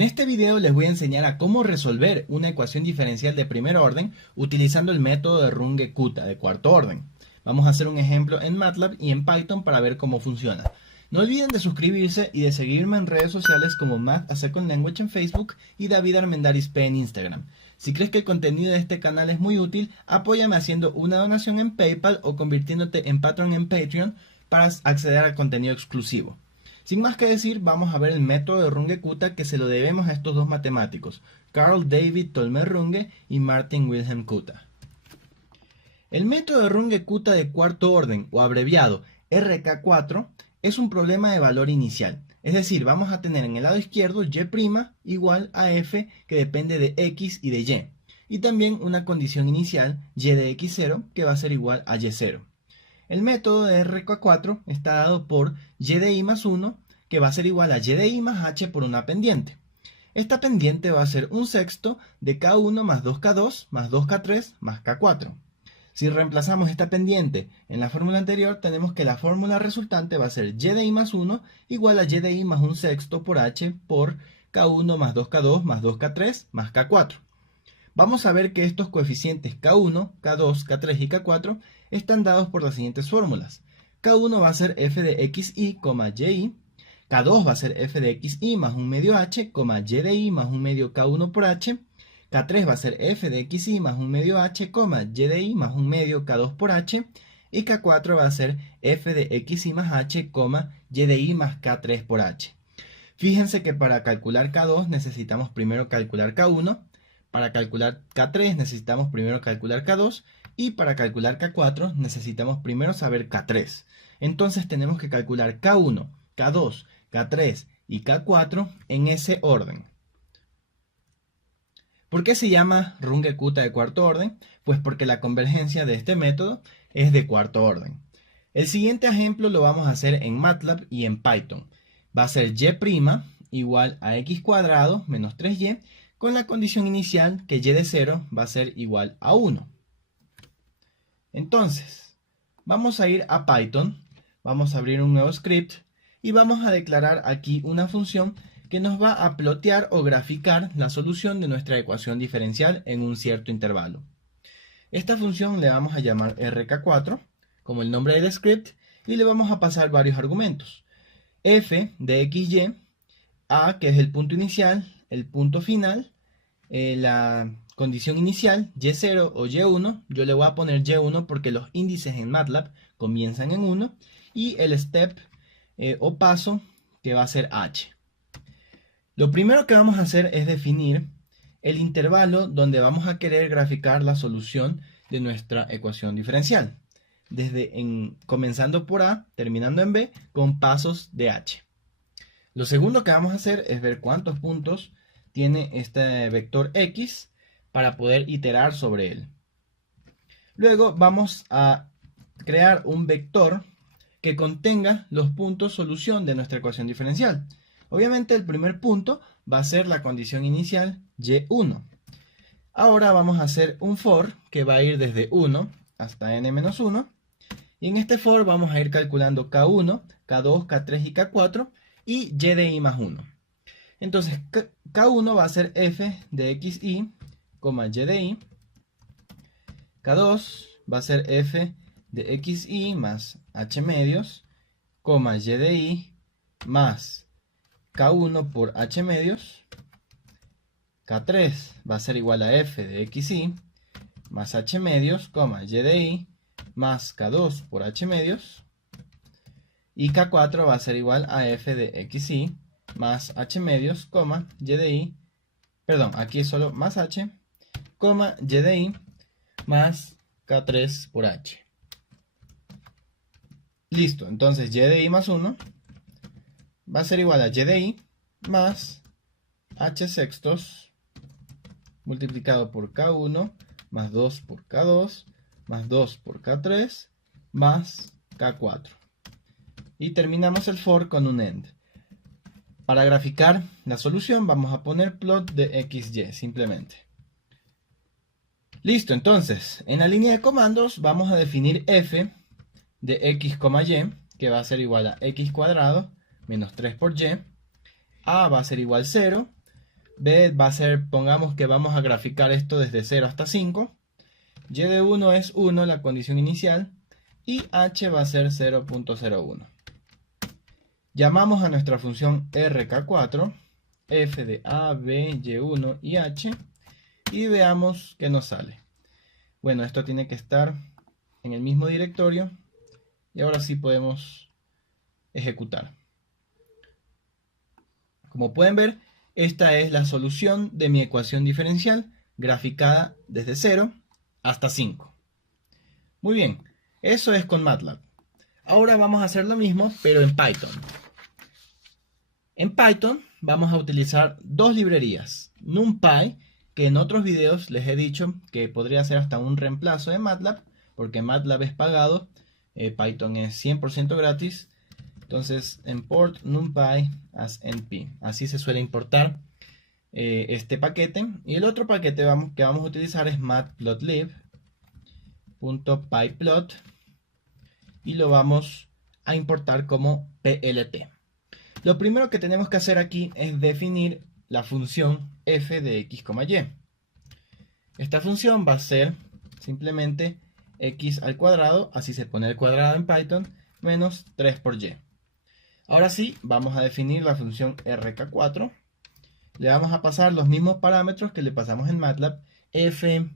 En este video les voy a enseñar a cómo resolver una ecuación diferencial de primer orden utilizando el método de Runge-Kutta de cuarto orden. Vamos a hacer un ejemplo en MATLAB y en Python para ver cómo funciona. No olviden de suscribirse y de seguirme en redes sociales como Math a Second Language en Facebook y David Armendáriz P en Instagram. Si crees que el contenido de este canal es muy útil, apóyame haciendo una donación en PayPal o convirtiéndote en Patreon en Patreon para acceder a contenido exclusivo. Sin más que decir, vamos a ver el método de Runge-Kutta que se lo debemos a estos dos matemáticos, Carl David Tolmer Runge y Martin Wilhelm Kutta. El método de Runge-Kutta de cuarto orden, o abreviado RK4, es un problema de valor inicial. Es decir, vamos a tener en el lado izquierdo y' igual a f que depende de x y de y. Y también una condición inicial y de x0 que va a ser igual a y0. El método de RK4 está dado por y de i más 1 que va a ser igual a y de i más h por una pendiente. Esta pendiente va a ser un sexto de k1 más 2k2 más 2k3 más k4. Si reemplazamos esta pendiente en la fórmula anterior, tenemos que la fórmula resultante va a ser y de i más 1 igual a y de i más un sexto por h por k1 más 2k2 más 2k3 más k4. Vamos a ver que estos coeficientes k1, k2, k3 y k4 están dados por las siguientes fórmulas. K1 va a ser f de xi, yi. K2 va a ser f de xi más un medio h, y de i más un medio k1 por h. K3 va a ser f de xi más un medio h, y de i más un medio k2 por h. Y K4 va a ser f de xi más h, y de i más k3 por h. Fíjense que para calcular K2 necesitamos primero calcular K1. Para calcular K3 necesitamos primero calcular K2 y para calcular K4 necesitamos primero saber K3. Entonces tenemos que calcular K1, K2, K3 y K4 en ese orden. ¿Por qué se llama Runge-Kutta de cuarto orden? Pues porque la convergencia de este método es de cuarto orden. El siguiente ejemplo lo vamos a hacer en MATLAB y en Python. Va a ser y' igual a x cuadrado menos 3y con la condición inicial que y de 0 va a ser igual a 1. Entonces, vamos a ir a Python, vamos a abrir un nuevo script y vamos a declarar aquí una función que nos va a plotear o graficar la solución de nuestra ecuación diferencial en un cierto intervalo. Esta función le vamos a llamar RK4, como el nombre del script, y le vamos a pasar varios argumentos. F de xy, a que es el punto inicial, el punto final, la condición inicial, y0 o y1, yo le voy a poner y1 porque los índices en MATLAB comienzan en 1, y el step o paso que va a ser h. Lo primero que vamos a hacer es definir el intervalo donde vamos a querer graficar la solución de nuestra ecuación diferencial, comenzando por A, terminando en B, con pasos de h. Lo segundo que vamos a hacer es ver cuántos puntos tiene este vector x para poder iterar sobre él. Luego vamos a crear un vector que contenga los puntos solución de nuestra ecuación diferencial. Obviamente el primer punto va a ser la condición inicial y1. Ahora vamos a hacer un for que va a ir desde 1 hasta n-1. Y en este for vamos a ir calculando k1, k2, k3 y k4 y y de i más 1. Entonces K1 va a ser f de xi, y de i. K2 va a ser f de xi más h medios, y de i más K1 por h medios. K3 va a ser igual a f de xi más h medios, y de i más K2 por h medios. Y K4 va a ser igual a f de xi más h medios, y de i, perdón, aquí es solo más h, y de i más k3 por h. Listo, entonces y de i más 1 va a ser igual a y de i más h sextos multiplicado por k1 más 2 por k2 más 2 por k3 más k4. Y terminamos el for con un end. Para graficar la solución vamos a poner plot de xy simplemente. Listo, entonces en la línea de comandos vamos a definir f de x, y que va a ser igual a x cuadrado menos 3 por y. A va a ser igual a 0, B va a ser, pongamos que vamos a graficar esto desde 0 hasta 5. Y de 1 es 1, la condición inicial. Y h va a ser 0.01. Llamamos a nuestra función RK4, f de a, b, y1 y h. Y veamos qué nos sale. Bueno, esto tiene que estar en el mismo directorio. Y ahora sí podemos ejecutar. Como pueden ver, esta es la solución de mi ecuación diferencial graficada desde 0 hasta 5. Muy bien, eso es con MATLAB. Ahora vamos a hacer lo mismo, pero en Python. En Python vamos a utilizar dos librerías. NumPy, que en otros videos les he dicho que podría ser hasta un reemplazo de MATLAB, porque MATLAB es pagado, Python es 100% gratis. Entonces, import NumPy as np. Así se suele importar este paquete. Y el otro paquete que vamos a utilizar es matplotlib.pyplot y lo vamos a importar como plt. Lo primero que tenemos que hacer aquí es definir la función f de x, y. Esta función va a ser simplemente x al cuadrado, así se pone el cuadrado en Python, menos 3 por y. Ahora sí, vamos a definir la función RK4. Le vamos a pasar los mismos parámetros que le pasamos en MATLAB. F,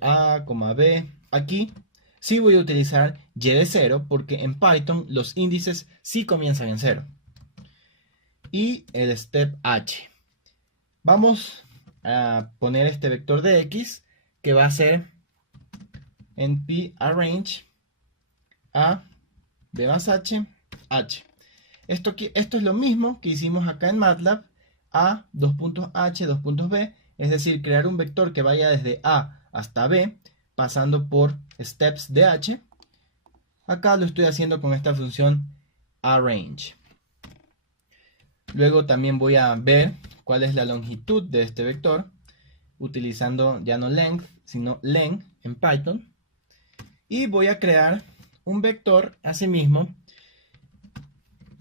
A, B. Aquí sí voy a utilizar y de 0 porque en Python los índices sí comienzan en 0. Y el step h. Vamos a poner este vector de x que va a ser np arrange a b más h, h. Esto es lo mismo que hicimos acá en MATLAB, a, h, b, es decir, crear un vector que vaya desde a hasta b, pasando por steps de h. Acá lo estoy haciendo con esta función arrange. Luego también voy a ver cuál es la longitud de este vector, utilizando ya no length, sino len en Python. Y voy a crear un vector asimismo,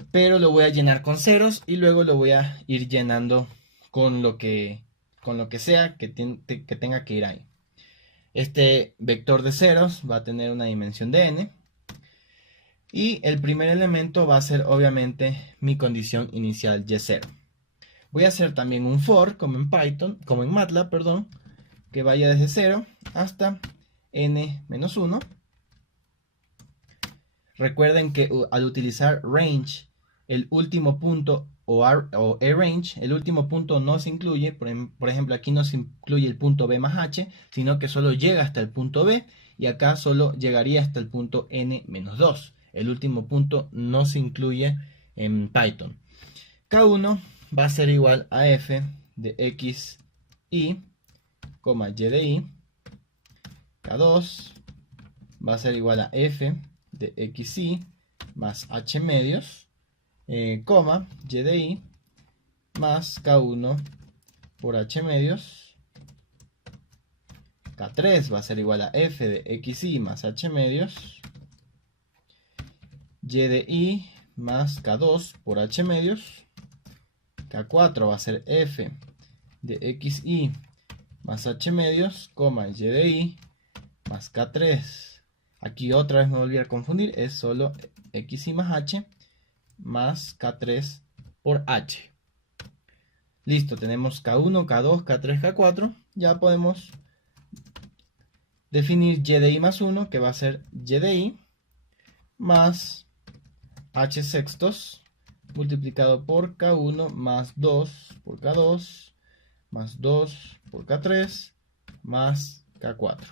pero lo voy a llenar con ceros y luego lo voy a ir llenando con lo que sea que tenga que ir ahí. Este vector de ceros va a tener una dimensión de n y el primer elemento va a ser obviamente mi condición inicial y0. Voy a hacer también un for como en Python, como en MATLAB, perdón, que vaya desde 0 hasta n-1. Recuerden que al utilizar range, el último punto o range, el último punto no se incluye. Por ejemplo, aquí no se incluye el punto b más h, sino que solo llega hasta el punto b, y acá solo llegaría hasta el punto n-2. El último punto no se incluye en Python. K1 va a ser igual a f de x y, y de y. K2 va a ser igual a f de xy más h medios, coma, y de y más k1 por h medios. K3 va a ser igual a f de xy más h medios, y de y más k2 por h medios. K4 va a ser f de xy más h medios, coma, y de y más k3. Aquí otra vez me volví a confundir, es solo xy más h más k3 por h. Listo, tenemos k1, k2, k3, k4. Ya podemos definir y de y más 1, que va a ser y de y más h sextos multiplicado por k1 más 2 por k2 más 2 por k3 más k4.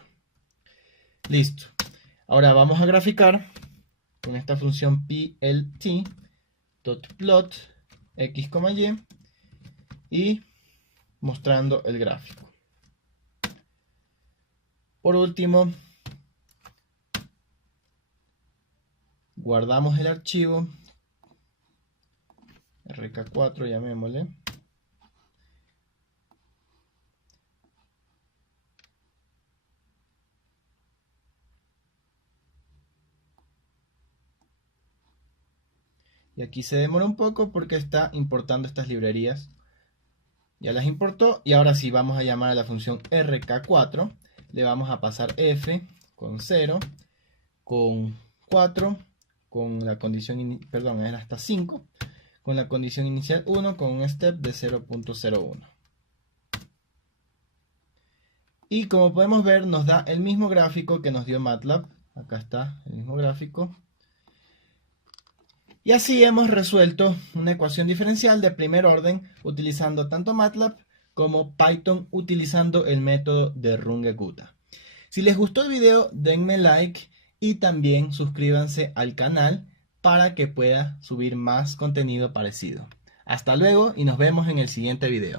Listo. Ahora vamos a graficar con esta función plt.plot x, y mostrando el gráfico. Por último, guardamos el archivo RK4, llamémosle. Y aquí se demora un poco porque está importando estas librerías. Ya las importó y ahora sí vamos a llamar a la función rk4. Le vamos a pasar f con 0, con 4, con la condición, perdón, era hasta 5, con la condición inicial 1, con un step de 0.01. Y como podemos ver, nos da el mismo gráfico que nos dio MATLAB. Acá está el mismo gráfico. Y así hemos resuelto una ecuación diferencial de primer orden utilizando tanto MATLAB como Python utilizando el método de Runge-Kutta. Si les gustó el video, denme like y también suscríbanse al canal para que pueda subir más contenido parecido. Hasta luego y nos vemos en el siguiente video.